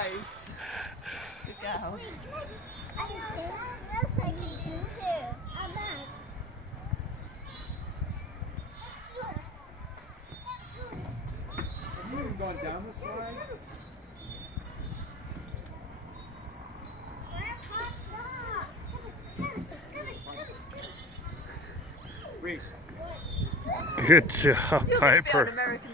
close. Good girl. Have you even gone down the slide? Reese. Good job, You're Piper. American